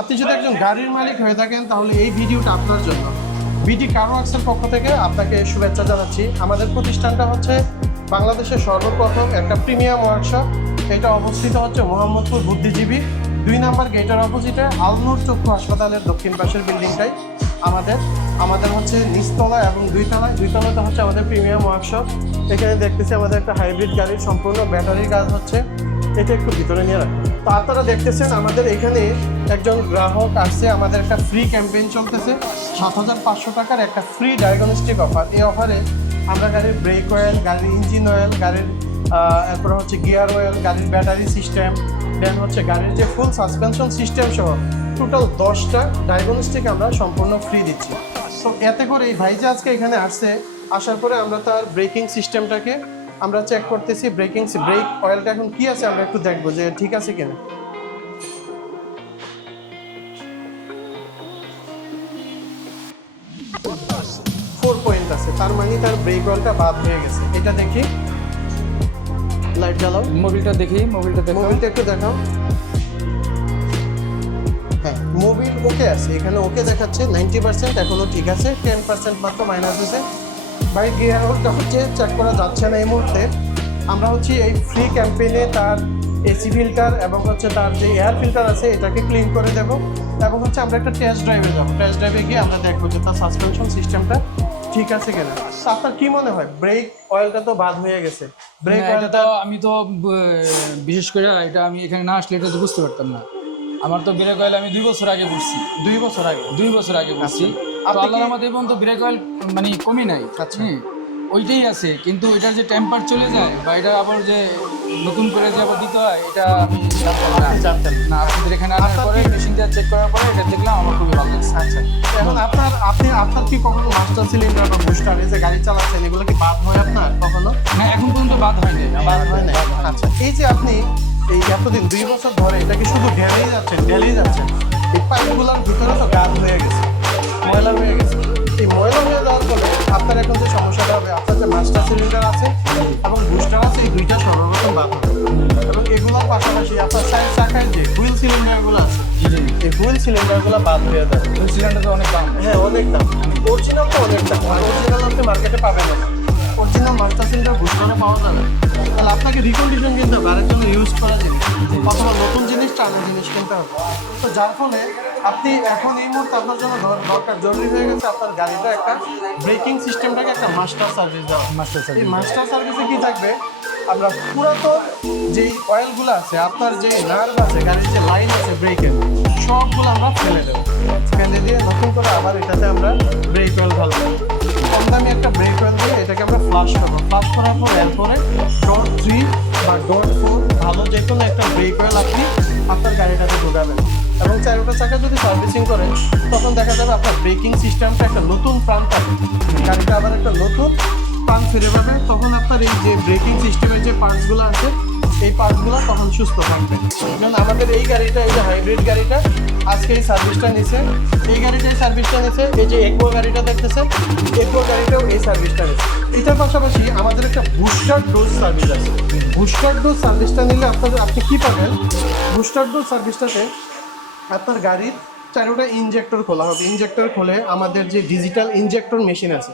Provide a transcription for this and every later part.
আপনি যদি একজন গাড়ির মালিক হয়ে থাকেন তাহলে এই ভিডিওটা আপনার জন্য। বিডি কার ওয়ার্কসের পক্ষ থেকে আপনাকে শুভেচ্ছা জানাচ্ছি। আমাদের প্রতিষ্ঠানটা হচ্ছে বাংলাদেশের সর্বপ্রথম একটা প্রিমিয়াম ওয়ার্কশপ। এটা অবস্থিত হচ্ছে মোহাম্মদপুর বুদ্ধিজীবী 2 নম্বর গেটের অপোজিটে আলনুর চক্ষু হাসপাতালের দক্ষিণ পাশের বিল্ডিংটাই আমাদের হচ্ছে নিচতলা এবং দুইতলাতে হচ্ছে আমাদের প্রিমিয়াম ওয়ার্কশপ। এখানে দেখতেছি আমাদের একটা হাইব্রিড গাড়ির সম্পূর্ণ ব্যাটারির কাজ হচ্ছে। এটা একটু ভিতরে নিয়ে রাখুন। তো আপনারা দেখতেছেন আমাদের এখানে একজন গ্রাহক আসছে, আমাদের একটা ফ্রি ক্যাম্পেইন চলতেছে। 7,500 টাকার একটা ফ্রি ডায়াগনস্টিক অফার। এই অফারে আমরা গাড়ির ব্রেক অয়েল, গাড়ির ইঞ্জিন অয়েল, গাড়ির এরপরে হচ্ছে গিয়ার অয়েল, গাড়ির ব্যাটারি সিস্টেম, দেন হচ্ছে গাড়ির যে ফুল সাসপেনশন সিস্টেম সহ টোটাল 10টা ডায়াগনস্টিক আমরা সম্পূর্ণ ফ্রি দিচ্ছি। তো এতে করে এই ভাই যে আজকে এখানে আসছে, আসার পরে আমরা তার ব্রেকিং সিস্টেমটাকে আমরা চেক করতেছি। ব্রেক অয়েলটা এখন কি আছে আমরা একটু দেখবো যে ঠিক আছে কিনা। 4 পয়েন্ট আছে, তার মানে তার ব্রেক অয়েলটা বাদ হয়ে গেছে। এটা দেখি, লাইট জ্বালাও, মোবিলটা একটু দেখাও। হ্যাঁ, মোবিল ওকে আছে, এখানে ওকে দেখাচ্ছে 90%, এখনো ঠিক আছে, 10% মাত্র মাইনাস আছে। বাই গিয়ার অয়েলটা হচ্ছে চেক করা যাচ্ছে না এই মুহূর্তে। আমরা হচ্ছে এই ফ্রি ক্যাম্পেইনে তার এসি ফিল্টার এবং হচ্ছে তার যে এয়ার ফিল্টার আছে এটাকে ক্লিন করে দেব, এবং হচ্ছে আমরা একটা টেস্ট ড্রাইভে যাবো। টেস্ট ড্রাইভে গিয়ে আমরা দেখবো যে তার সাসপেনশন সিস্টেমটা ঠিক আছে কিনা। আপনার কি মনে হয়? ব্রেক অয়েলটা তো বাদ হয়ে গেছে। ব্রেক অয়েলটা আমি তো বিশেষ করে এটা আমি এখানে না আসলে এটা তো বুঝতে পারতাম না। আমার তো ব্রেক অয়েল আমি 2 বছর আগে বুঝছি। 2 বছর আগে বুঝছি। আল্লাহর রহমতে এবং তো ব্রেক অয়েল মানে কমই নাই। আচ্ছা, ওইটাই আছে, কিন্তু এটার যে টেম্পার চলে যায় বা এটা আবার যে নতুন করে যে আবার দিতে হয় এটা আমি জানতেন না। আপনাদের এখানে আনার পরে মেশিনটা চেক করার পরে এটা দেখলাম, আমার খুবই ভালো লাগছে। আচ্ছা, এখন আপনার কি কখনো মাস্টার সিলিন্ডার বা বুস্টার যে গাড়ি চালাচ্ছেন এগুলো কি বাদ হয় আপনার কখনো? না, এখন পর্যন্ত বাদ হয় নাই। আচ্ছা, এই যে আপনি এই এতদিন 2 বছর ধরে এটা কি শুধু ঢেলেই যাচ্ছেন? এই পাইপগুলোর ভিতরে তো গাদ হয়ে গেছে, ময়লা হয়ে গেছে। এই ময়লা হয়ে যাওয়ার ফলে আপনার এখন যে সমস্যাটা হবে, আপনার যে মাস্টার সিলিন্ডার আছে এবং বুস্টার আছে, এই দুইটা সর্বপ্রথম বাদ হবে। এবং এগুলোর পাশাপাশি আপনার সাইড চাকায় যে হুইল সিলিন্ডারগুলো আছে, এই হুইল সিলিন্ডারগুলো বাদ হয়ে যাবে। ওই সিলিন্ডার তো অনেক দাম। হ্যাঁ, অনেক দাম। অরিজিনাল তো অনেক দাম, আর অরিজিনাল আপনি মার্কেটে পাবেন না। অরিজিনাল মাস্টার সিলিন্ডার বুস্টারে পাওয়া যাবে না। তাহলে আপনাকে রিকন্ডিশন কিনতে হবে, আরের জন্য ইউজ করা জিনিস অথবা নতুন জিনিস টানা জিনিস কিনতে হবে। তো যার ফলে আপনি এখন এই মুহূর্তে আপনার জন্য দরকার জরুরি হয়ে গেছে আপনার গাড়িটা একটা ব্রেকিং সিস্টেমটাকে একটা মাস্টার সার্ভিস দেওয়া। এই মাস্টার সার্ভিসে কি থাকবে? আমরা পুরাতন যেই অয়েলগুলো আছে, আপনার যে নার্ভ আছে, গাড়ির যে লাইন আছে ব্রেকের, সবগুলো আমরা ফেলে দেবো। ফেলে দিয়ে নতুন করে আবার এটাতে আমরা ব্রেক অয়েল ঢালবো। কম দামি একটা ব্রেক অয়েল দিয়ে এটাকে আমরা ফ্লাশ করবো। ফ্লাশ করার পর এরপরে ডট 3 বা ডট 4 ভালো যে কোনো একটা ব্রেক অয়েল আপনি আপনার গাড়িটাতে ঢোকাবেন। এবং 4টা চাকা যদি সার্ভিসিং করেন তখন দেখা যাবে আপনার ব্রেকিং সিস্টেমটা একটা নতুন প্রাণ পাবে, গাড়িটা আবার একটা নতুন প্রাণ ফিরে পাবে। তখন আপনার এই যে ব্রেকিং সিস্টেমের যে পার্টসগুলো আছে এই পার্টসগুলো তখন সুস্থ থাকবে। যেমন আমাদের এই গাড়িটা, এই যে হাইব্রিড গাড়িটা আজকে এই সার্ভিসটা নিছে, এই গাড়িটা এই সার্ভিসটা নিছে। এই যে একোয়া গাড়িটা দেখতেছেন, একোয়া গাড়িটাও এই সার্ভিসটা নিছে। এটার পাশাপাশি আমাদের একটা বুস্টার ডোজ সার্ভিস আছে। বুস্টার ডোজ সার্ভিসটা নিলে আপনি কি পাবেন? বুস্টার ডোজ সার্ভিসটাতে আপনার গাড়ির 4টা ইনজেক্টর খোলা হবে। ইনজেক্টর খুলে আমাদের যে ডিজিটাল ইনজেক্টর মেশিন আছে,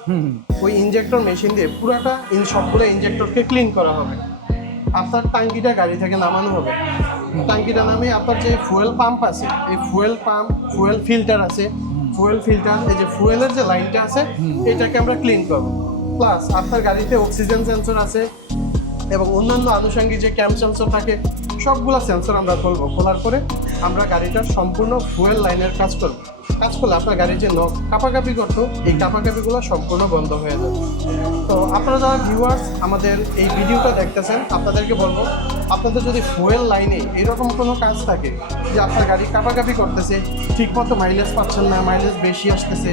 ওই ইনজেক্টর মেশিন দিয়ে পুরাটা সবগুলো ইনজেক্টরকে ক্লিন করা হবে। আপনার টাঙ্কিটা গাড়ি থেকে নামানো হবে। টাঙ্কিটা নামিয়ে আপনার যে ফুয়েল পাম্প আছে, এই ফুয়েল ফিল্টার আছে, এই যে ফুয়েলের যে লাইনটা আছে এটাকে আমরা ক্লিন করবো। প্লাস আপনার গাড়িতে অক্সিজেন সেন্সর আছে এবং অন্যান্য আনুষঙ্গিক যে ক্যাম্প সেন্সর থাকে, সবগুলো সেন্সর আমরা খুলবো। খোলার পরে আমরা গাড়িটার সম্পূর্ণ ফুয়েল লাইনের কাজ করবো। কাজ করলে আপনার গাড়ির যে কাপাকাপি করতো, এই কাপাকাপিগুলো সম্পূর্ণ বন্ধ হয়ে যাবে। তো আপনারা যারা ভিউয়ার্স আমাদের এই ভিডিওটা দেখতেছেন, আপনাদেরকে বলবো, আপনাদের যদি ফুয়েল লাইনে এরকম কোনো কাজ থাকে যে আপনার গাড়ি কাপাকাপি করতেছে, ঠিকমতো মাইলেজ পাচ্ছেন না, মাইলেজ বেশি আসতেছে,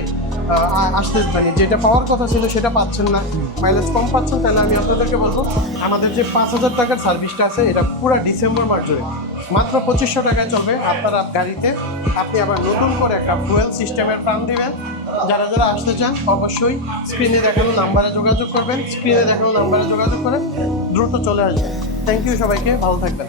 মানে যেটা পাওয়ার কথা ছিল সেটা পাচ্ছেন না, মাইলেজ কম পাচ্ছেন, তাহলে আমি আপনাদেরকে বলবো আমাদের যে 5,000 টাকার সার্ভিসটা আছে এটা পুরো ডিসেম্বর মাস জুড়ে মাত্র 2500 টাকায় চলবে। আপনার গাড়িতে আপনি আবার নতুন করে একটা ফুয়েল সিস্টেমের প্ল্যান দিবেন। যারা যারা আসতে চান অবশ্যই স্ক্রিনে দেখানো নাম্বারে যোগাযোগ করবেন। স্ক্রিনে দেখানো নাম্বারে যোগাযোগ করে দ্রুত চলে আসবেন। থ্যাংক ইউ সবাইকে, ভালো থাকবেন।